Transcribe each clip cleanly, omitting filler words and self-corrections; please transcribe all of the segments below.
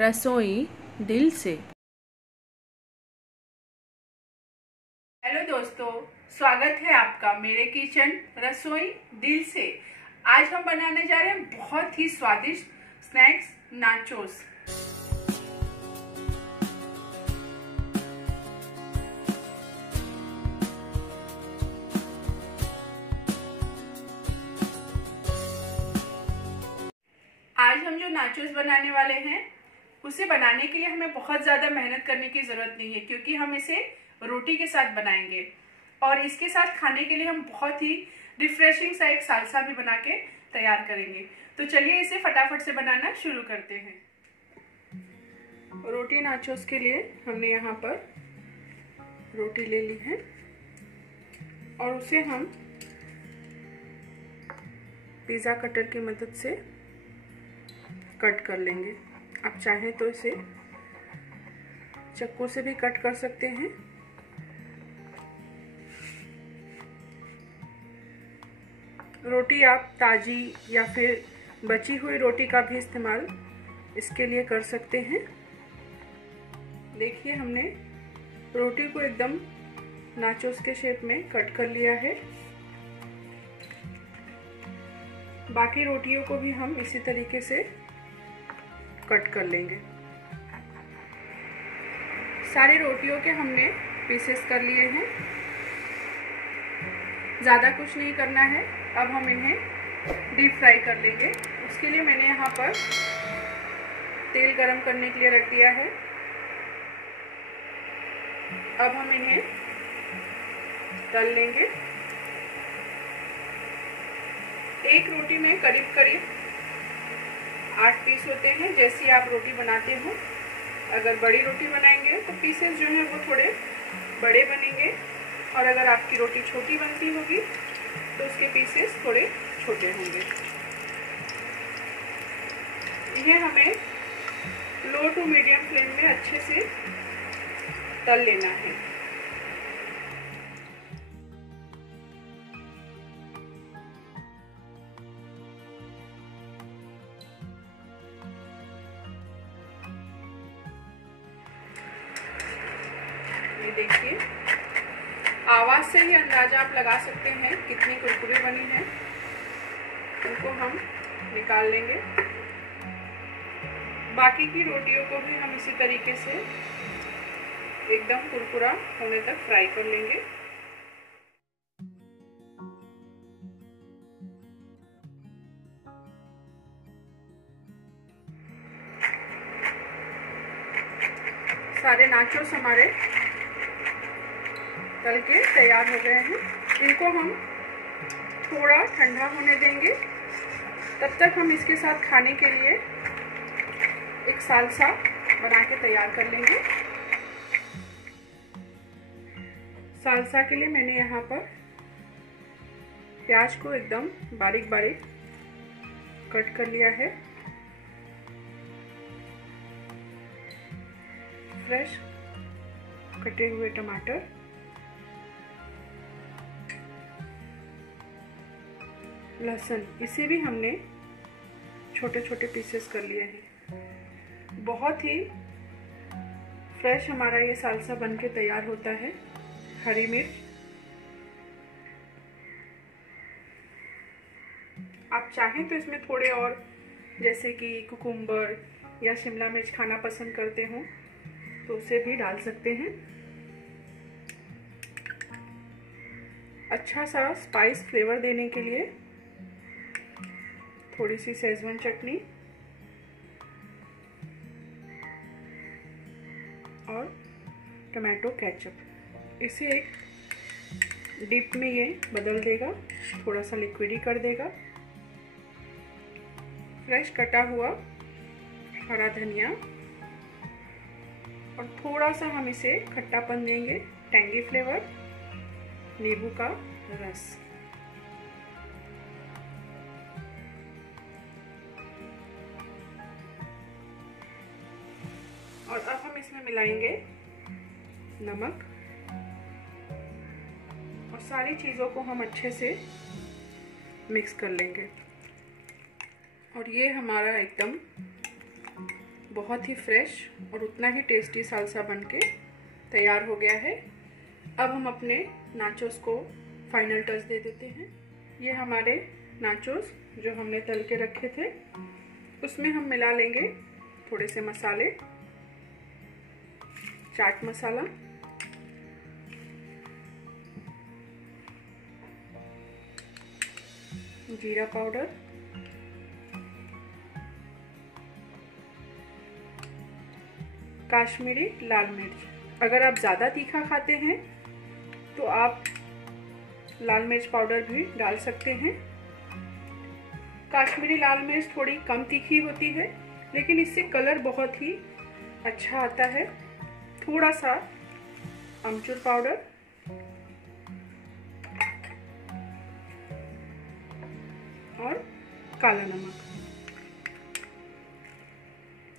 रसोई दिल से। हेलो दोस्तों, स्वागत है आपका मेरे किचन रसोई दिल से। आज हम बनाने जा रहे हैं बहुत ही स्वादिष्ट स्नैक्स नाचोस। आज हम जो नाचोस बनाने वाले हैं उसे बनाने के लिए हमें बहुत ज़्यादा मेहनत करने की ज़रूरत नहीं है, क्योंकि हम इसे रोटी के साथ बनाएंगे और इसके साथ खाने के लिए हम बहुत ही रिफ्रेशिंग सा एक सालसा भी बना के तैयार करेंगे। तो चलिए इसे फटाफट से बनाना शुरू करते हैं। रोटी नाचोस के लिए हमने यहाँ पर रोटी ले ली है और उसे हम पिज़्ज़ा कटर की मदद से कट कर लेंगे। आप चाहें तो इसे चाकू से भी कट कर सकते हैं। रोटी आप ताजी या फिर बची हुई रोटी का भी इस्तेमाल इसके लिए कर सकते हैं। देखिए, हमने रोटी को एकदम नाचोस के शेप में कट कर लिया है। बाकी रोटियों को भी हम इसी तरीके से कट कर लेंगे। सारी रोटियों के हमने पीसेस कर लिए हैं। ज़्यादा कुछ नहीं करना है। अब हम इन्हें डीप फ्राई कर लेंगे। उसके लिए मैंने यहाँ पर तेल गरम करने के लिए रख दिया है। अब हम इन्हें तल लेंगे। एक रोटी में करीब करीब 8 पीस होते हैं, जैसी आप रोटी बनाते हो। अगर बड़ी रोटी बनाएंगे तो पीसेस जो हैं वो थोड़े बड़े बनेंगे, और अगर आपकी रोटी छोटी बनती होगी तो उसके पीसेस थोड़े छोटे होंगे। यह हमें लो टू मीडियम फ्लेम में अच्छे से तल लेना है। ये देखिए, आवाज से ही अंदाजा आप लगा सकते हैं कितनी कुरकुरी बनी है। इनको हम निकाल लेंगे। बाकी की रोटियों को भी हम इसी तरीके से एकदम कुरकुरा होने तक फ्राई कर लेंगे। सारे नाचोस हमारे तल के तैयार हो गए हैं। इनको हम थोड़ा ठंडा होने देंगे। तब तक हम इसके साथ खाने के लिए एक सालसा बना के तैयार कर लेंगे। सालसा के लिए मैंने यहाँ पर प्याज को एकदम बारीक बारीक कट कर लिया है। फ्रेश कटे हुए टमाटर, लहसुन, इसे भी हमने छोटे छोटे पीसेस कर लिए हैं। बहुत ही फ्रेश हमारा ये सालसा बनके तैयार होता है। हरी मिर्च, आप चाहें तो इसमें थोड़े और, जैसे कि कुकुम्बर या शिमला मिर्च खाना पसंद करते हो तो उसे भी डाल सकते हैं। अच्छा सा स्पाइस फ्लेवर देने के लिए थोड़ी सी शेजवान चटनी और टमाटो केचप, इसे एक डिप में ये बदल देगा, थोड़ा सा लिक्विड ही कर देगा। फ्रेश कटा हुआ हरा धनिया और थोड़ा सा हम इसे खट्टापन देंगे, टैंगी फ्लेवर, नींबू का रस। और अब हम इसमें मिलाएंगे नमक और सारी चीज़ों को हम अच्छे से मिक्स कर लेंगे। और ये हमारा एकदम बहुत ही फ्रेश और उतना ही टेस्टी सालसा बनके तैयार हो गया है। अब हम अपने नाचोस को फाइनल टच दे देते हैं। ये हमारे नाचोस जो हमने तल के रखे थे, उसमें हम मिला लेंगे थोड़े से मसाले, चाट मसाला, जीरा पाउडर, काश्मीरी लाल मिर्च। अगर आप ज़्यादा तीखा खाते हैं तो आप लाल मिर्च पाउडर भी डाल सकते हैं। काश्मीरी लाल मिर्च थोड़ी कम तीखी होती है, लेकिन इससे कलर बहुत ही अच्छा आता है। थोड़ा सा अमचूर पाउडर और काला नमक,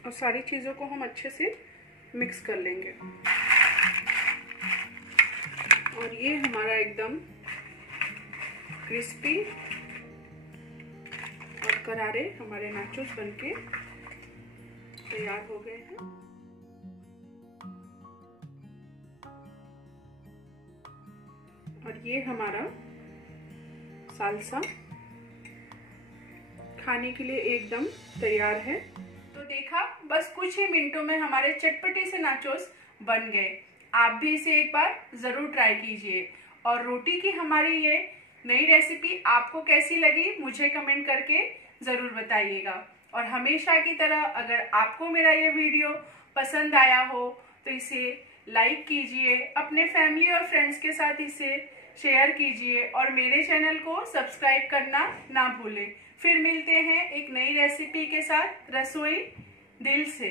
और सारी चीज़ों को हम अच्छे से मिक्स कर लेंगे। और ये हमारा एकदम क्रिस्पी और करारे हमारे नाचोस बनके तैयार हो गए हैं। और ये हमारा सालसा खाने के लिए एकदम तैयार है। तो देखा, बस कुछ ही मिनटों में हमारे चटपटे से नाचोस बन गए। आप भी इसे एक बार जरूर ट्राई कीजिए। और रोटी की हमारी ये नई रेसिपी आपको कैसी लगी मुझे कमेंट करके जरूर बताइएगा। और हमेशा की तरह अगर आपको मेरा ये वीडियो पसंद आया हो तो इसे लाइक कीजिए, अपने फैमिली और फ्रेंड्स के साथ इसे शेयर कीजिए और मेरे चैनल को सब्सक्राइब करना ना भूलें। फिर मिलते हैं एक नई रेसिपी के साथ रसोई दिल से।